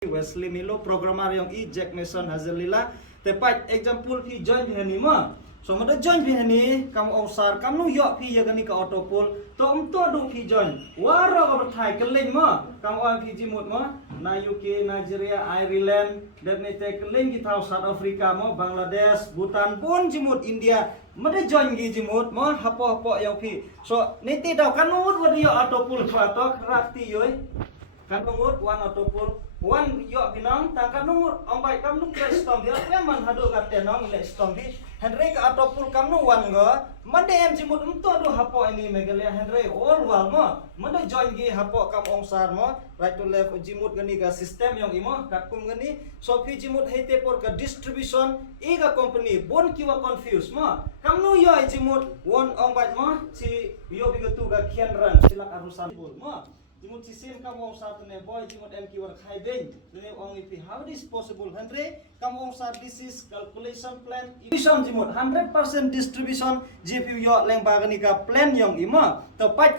Wesley Milo programmer yang Jack Mason Hazalila tepat example pi join pi hani ma so mada join pi hani kamu ausar kamu yok pi ya gani ka autopol to do pi join waro ka thai keleng ma kamu an pi jimut ma na UK Nigeria Ireland dan te keleng ki thau South Africa ma Bangladesh Bhutan pun jimut India mada join gi jimut ma hapo yang pi so niti daw kanut wadi yo autopol patok rakti yoy kanut wan autopol wan yo binang tangka nungut ombai kam nung stom dia memang hadu kate nong le stom di Henry ka atopul kam nu wan go made em jimut unto do hapo ini megale Henry all wal mo made join gi hapo kam ongsar mo right to left jimut gani ga system yang imo kakum gani so fi jimut hete por ka distribution e ga company bon kiwa confuse mo kam nu yo jimut won ombai mo si yo bigatu ga khian ran silak arusan bol mo jimut sisim kamu satu ne boy jimut MQ war khai ben ne ong ipi how this possible Henry kamu sat this is calculation plan distribution jimut 100% distribution GPU yo leng bagani ka plan yang ima tepat